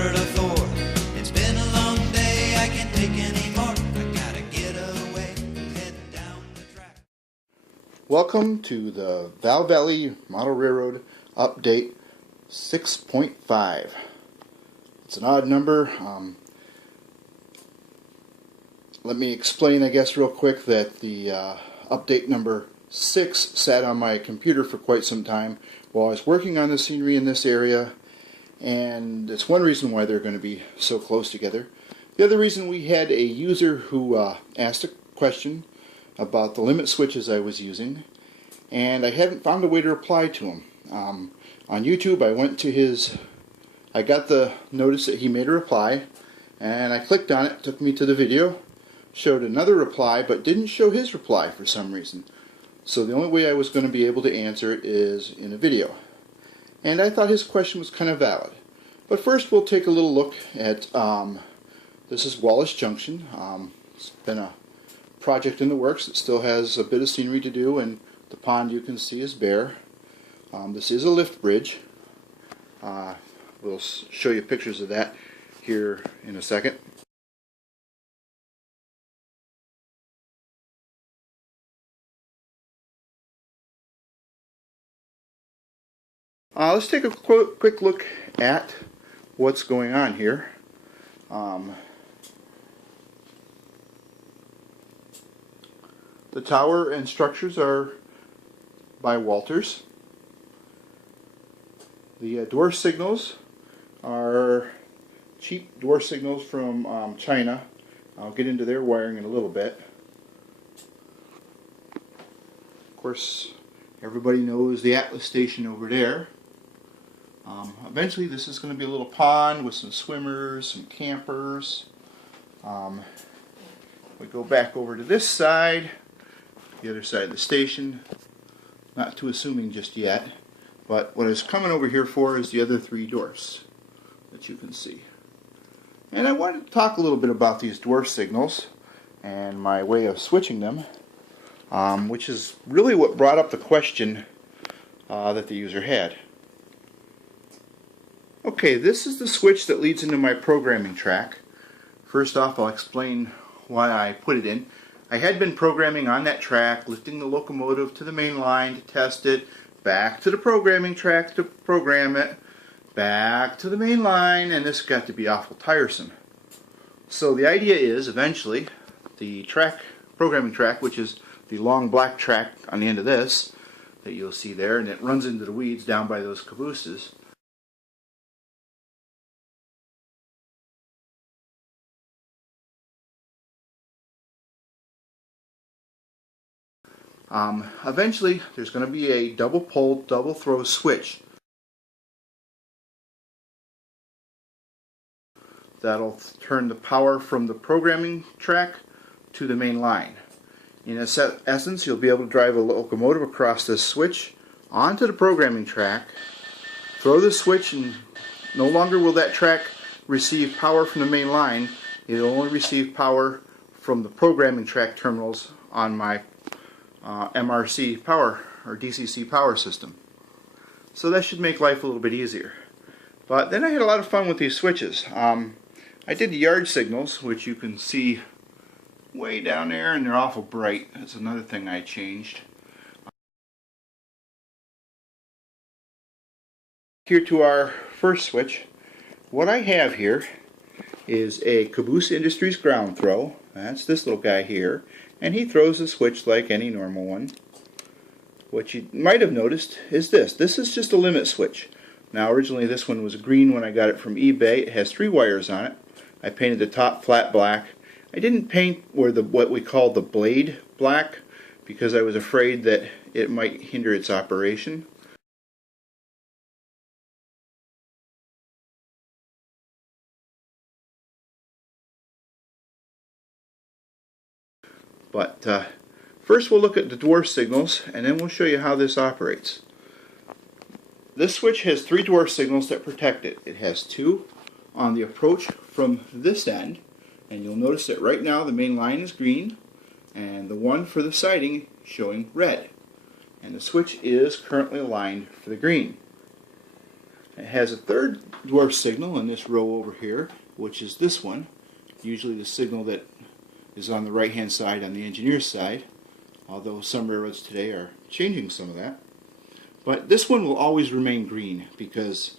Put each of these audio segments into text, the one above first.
3:45. It's been a long day, I can't take any more. I gotta get away, head down the track. Welcome to the Val Valley Model Railroad Update 6.5. It's an odd number. Let me explain, I guess, real quick that the update number 6 sat on my computer for quite some time while I was working on the scenery in this area, and it's one reason why they're going to be so close together. The other reason, we had a user who asked a question about the limit switches I was using, and I haven't found a way to reply to him. On YouTube, I got the notice that he made a reply, and I clicked on it. It took me to the video, showed another reply, but didn't show his reply for some reason. So the only way I was going to be able to answer it is in a video. And I thought his question was kind of valid. But first we'll take a little look at, this is Wallace Junction. It's been a project in the works. It still has a bit of scenery to do, and the pond you can see is bare. This is a lift bridge. We'll show you pictures of that here in a second. Let's take a quick look at what's going on here. The tower and structures are by Walters. The door signals are cheap door signals from China. I'll get into their wiring in a little bit. Of course, everybody knows the Atlas station over there. Eventually this is going to be a little pond with some swimmers, some campers. We go back over to this side, the other side of the station. Not too assuming just yet, but what I was coming over here for is the other three doors that you can see. And I wanted to talk a little bit about these dwarf signals and my way of switching them, which is really what brought up the question that the user had. Okay, this is the switch that leads into my programming track. First off, I'll explain why I put it in. I had been programming on that track, lifting the locomotive to the main line to test it, back to the programming track to program it, back to the main line, and this got to be awful tiresome. So the idea is, eventually, the programming track, which is the long black track on the end of this that you'll see there, and it runs into the weeds down by those cabooses. Eventually, there's going to be a double pole, double throw switch that'll turn the power from the programming track to the main line. In essence, you'll be able to drive a locomotive across this switch onto the programming track, throw the switch, and no longer will that track receive power from the main line. It'll only receive power from the programming track terminals on my MRC power or DCC power system. So that should make life a little bit easier. But then I had a lot of fun with these switches. I did the yard signals, which you can see way down there, and they're awful bright. That's another thing I changed. Here to our first switch. What I have here is a Caboose Industries ground throw. That's this little guy here. And he throws the switch like any normal one. What you might have noticed is this. This is just a limit switch. Now originally this one was green when I got it from eBay. It has 3 wires on it. I painted the top flat black. I didn't paint what we call the blade black because I was afraid that it might hinder its operation. But first we'll look at the dwarf signals, and then we'll show you how this operates. This switch has 3 dwarf signals that protect it. It has 2 on the approach from this end, and you'll notice that right now the main line is green, and the one for the siding showing red. And the switch is currently aligned for the green. It has a third dwarf signal in this row over here, which is this one, usually the signal that is on the right hand side on the engineer's side, although some railroads today are changing some of that. But this one will always remain green because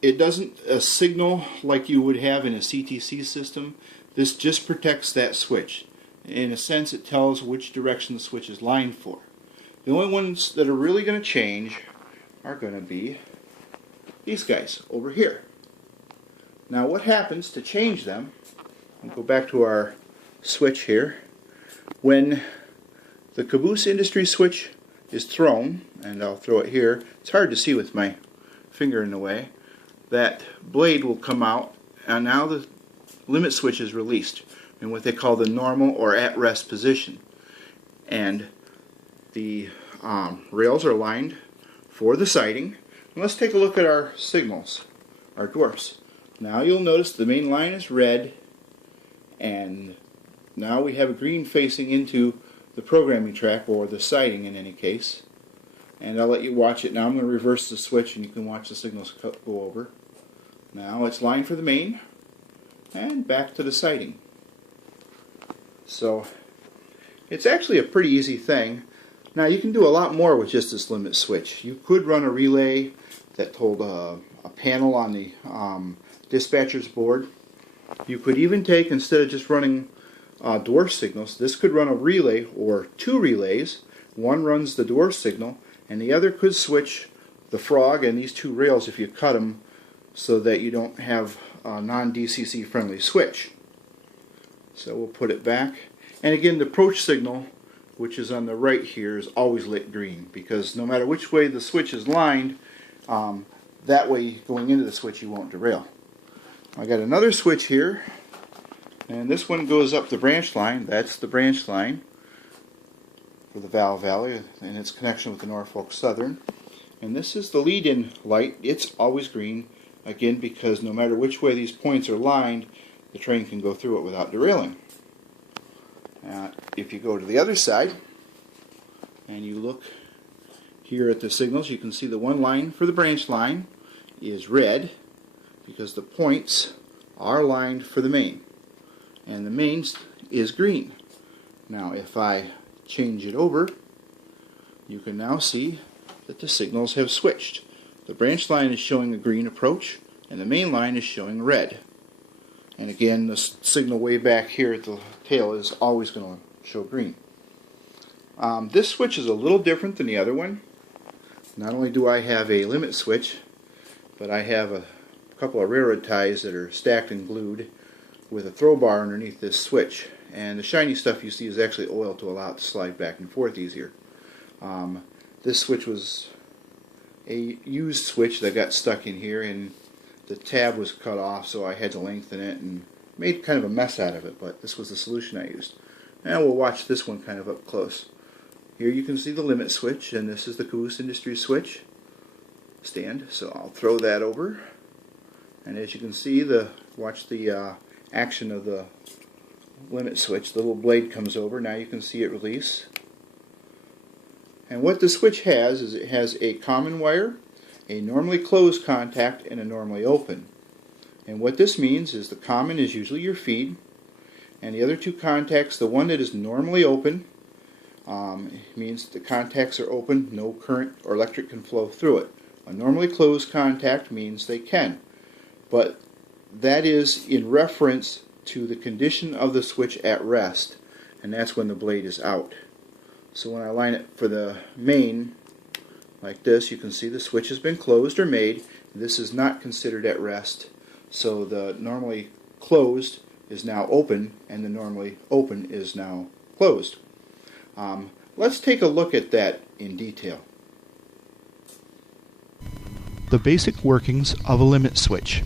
it doesn't signal like you would have in a CTC system. This just protects that switch. In a sense, it tells which direction the switch is lined for. The only ones that are really going to change are going to be these guys over here. Now what happens to change them, we'll go back to our switch here, when the caboose industry switch is thrown, and I'll throw it here, it's hard to see with my finger in the way, that blade will come out, and now the limit switch is released in what they call the normal or at rest position. And the rails are lined for the siding. And let's take a look at our signals, our dwarfs. Now you'll notice the main line is red, and now we have a green facing into the programming track, or the siding in any case. And I'll let you watch it now. I'm going to reverse the switch and you can watch the signals go over. Now it's lined for the main and back to the siding. So it's actually a pretty easy thing. Now you can do a lot more with just this limit switch. You could run a relay that told a panel on the dispatcher's board. You could even take, instead of just running dwarf signals, this could run a relay or two relays. One runs the dwarf signal and the other could switch the frog and these two rails if you cut them, so that you don't have a non-DCC friendly switch. So we'll put it back. And again, the approach signal, which is on the right here, is always lit green, because no matter which way the switch is lined, that way going into the switch you won't derail. I got another switch here, and this one goes up the branch line. That's the branch line for the Valve Valley and its connection with the Norfolk Southern. And this is the lead-in light. It's always green, again because no matter which way these points are lined, the train can go through it without derailing. If you go to the other side and you look here at the signals, you can see the one line for the branch line is red because the points are lined for the main, and the main is green. Now if I change it over, you can now see that the signals have switched. The branch line is showing a green approach and the main line is showing red. And again, the signal way back here at the tail is always going to show green. This switch is a little different than the other one. Not only do I have a limit switch, but I have a couple of railroad ties that are stacked and glued with a throw bar underneath this switch. And the shiny stuff you see is actually oil to allow it to slide back and forth easier. This switch was a used switch that got stuck in here, and the tab was cut off, so I had to lengthen it and made kind of a mess out of it, but this was the solution I used. And we'll watch this one kind of up close. Here you can see the limit switch, and this is the caboose industry switch stand, so I'll throw that over. And as you can see, watch the action of the limit switch. The little blade comes over. Now you can see it release. And what the switch has is it has a common wire, a normally closed contact, and a normally open. And what this means is the common is usually your feed, and the other two contacts, the one that is normally open, means the contacts are open, no current or electric can flow through it. A normally closed contact means they can, but that is in reference to the condition of the switch at rest, and that's when the blade is out. So when I line it for the main like this, you can see the switch has been closed or made. This is not considered at rest, so the normally closed is now open and the normally open is now closed. Let's take a look at that in detail. The basic workings of a limit switch.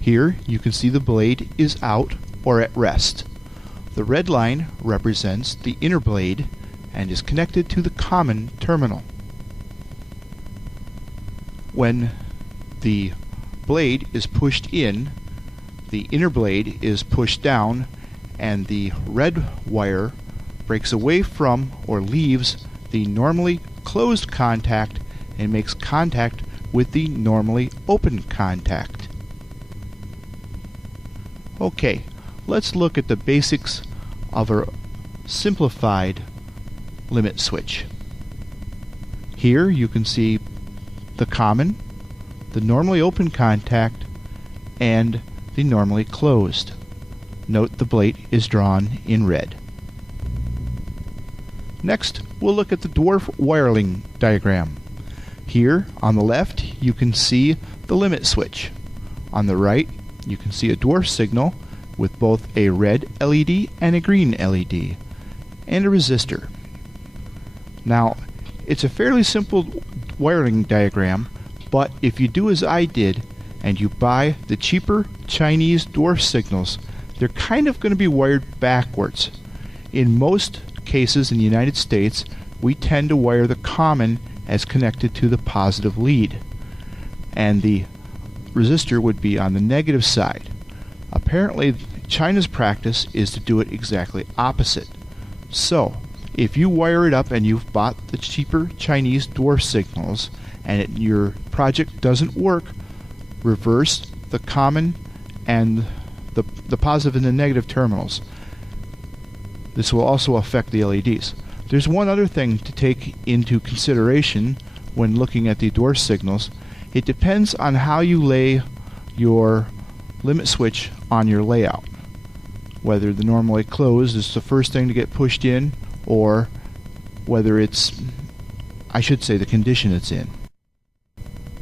Here you can see the blade is out or at rest. The red line represents the inner blade and is connected to the common terminal. When the blade is pushed in, the inner blade is pushed down and the red wire breaks away from or leaves the normally closed contact and makes contact with the normally open contact. Okay, let's look at the basics of a simplified limit switch. Here you can see the common, the normally open contact, and the normally closed. Note the blade is drawn in red. Next, we'll look at the dwarf wiring diagram. Here on the left you can see the limit switch. On the right you can see a dwarf signal with both a red LED and a green LED, and a resistor. Now, it's a fairly simple wiring diagram, but if you do as I did and you buy the cheaper Chinese dwarf signals, they're kind of going to be wired backwards. In most cases in the United States, we tend to wire the common as connected to the positive lead, and the resistor would be on the negative side. Apparently, China's practice is to do it exactly opposite. So, if you wire it up and you've bought the cheaper Chinese dwarf signals and your project doesn't work, reverse the common and the positive and the negative terminals. This will also affect the LEDs. There's one other thing to take into consideration when looking at the dwarf signals. It depends on how you lay your limit switch on your layout. Whether the normally closed is the first thing to get pushed in, or whether it's, I should say, the condition it's in.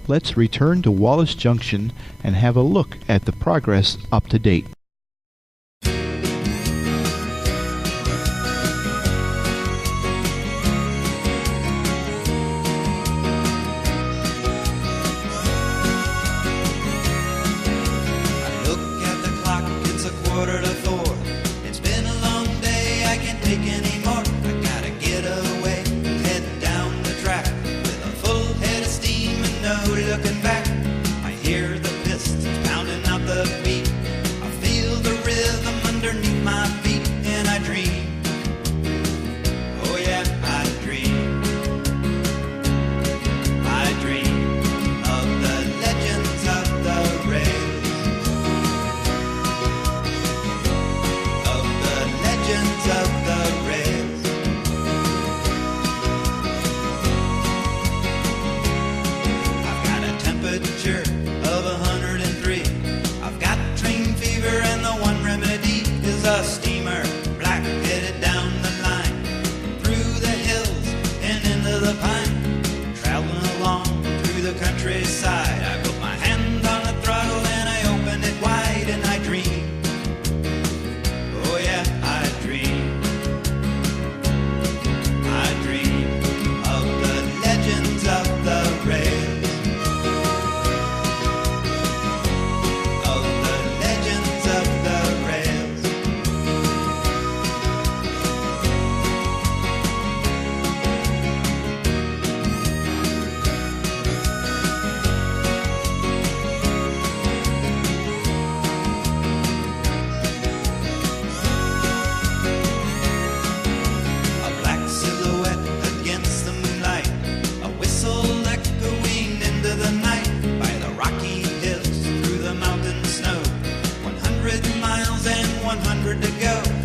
Let's return to Wallace Junction and have a look at the progress up to date. Looking back, I hear the pistons pounding out the beat. I feel the rhythm underneath my feet, and I dream. Oh yeah, I dream. I dream of the legends of the rails. Of the legends of the rails. Temperature of 103. I've got train fever, and the one remedy is a steamer, black headed down the line, through the hills and into the pine, traveling along through the countryside. I put my hand on the throttle and I open it wide, and I dream. Oh yeah, I dream. I dream of the legends of the rails. To go.